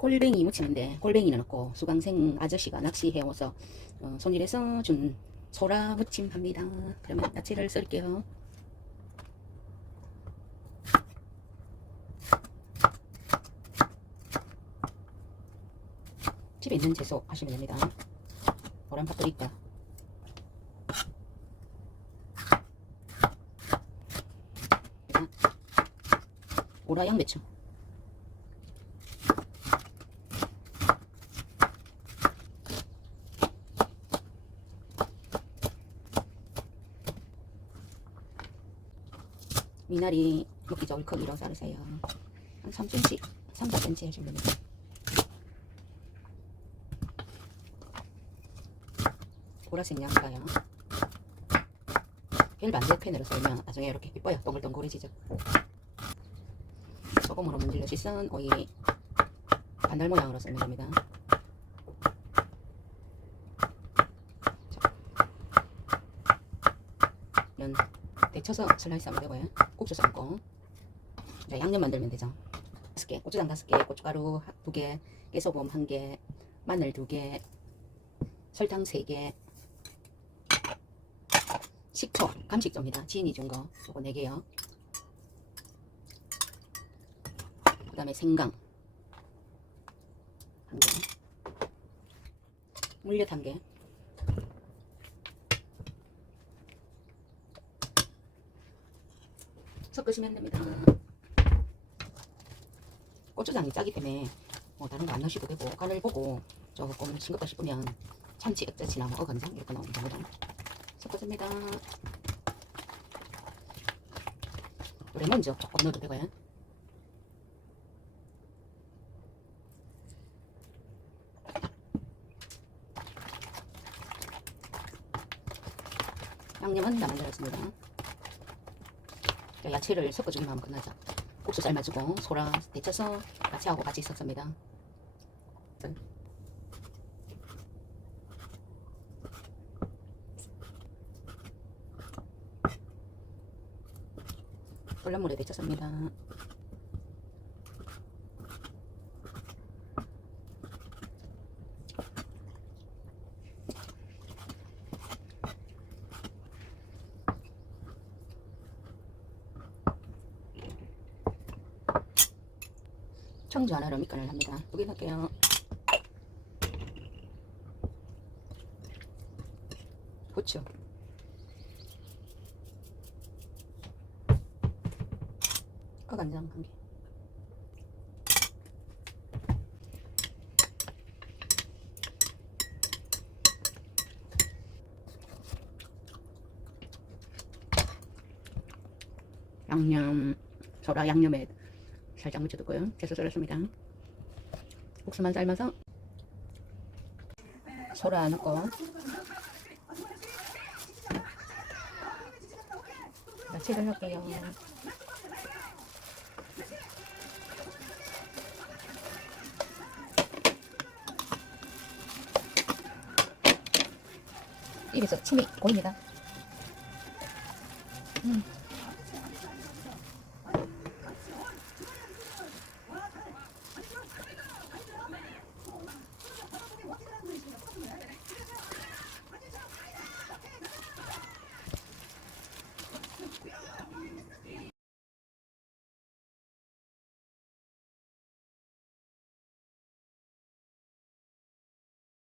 골뱅이 무치는데 골뱅이는 없고 수강생 아저씨가 낚시해 와서 어, 손질해서 준 소라 무침합니다. 그러면 야채를 썰게요. 집에 있는 채소 하시면 됩니다. 노란 파프리카, 오라 양배추, 미나리 먹기 좋을 크기로 자르세요. 한 3cm, 3, 4cm 하시면 됩니다. 보라색 양파요. 별 반대편으로 썰면 나중에 이렇게 이뻐요. 동글동글해지죠. 소금으로 문질러 씻은 오이 반달 모양으로 썰면 됩니다. 면 데쳐서 슬라이스 하면 되고요. 국수 삶고 자, 양념 만들면 되죠. 다섯 개, 고추장 다섯 개, 고춧가루 두 개, 깨소금 한 개, 마늘 두 개, 설탕 세 개, 식초, 감식초입니다. 지인이 준 거, 요거 네 개요. 그 다음에 생강 한 개, 물엿 한 개, 섞으시면 됩니다. 고추장이 짜기 때문에 뭐 다른 거 안 넣으셔도 되고 간을 보고 조금 싱겁다 싶으면 참치, 액젓이나 뭐 어간장 이렇게 넣으면 되거든. 섞어줍니다. 레몬즙 조금 넣어도 되고요. 양념은 다 만들었습니다. 자, 야채를 섞어주기만 하면 끝나죠. 국수 삶아주고 소라 데쳐서 야채하고 같이 섞습니다. 끓는 물에 데쳤습니다. 청주 하나로 밑간을 합니다. 두개 넣을게요. 후추. 어간장 한 개. 양념, 소라 양념에 살짝 묻혀두고요. 채소 썰었습니다. 국수만 삶아서 소라 넣고 야채를 넣을게요. 입에서 침이 고입니다.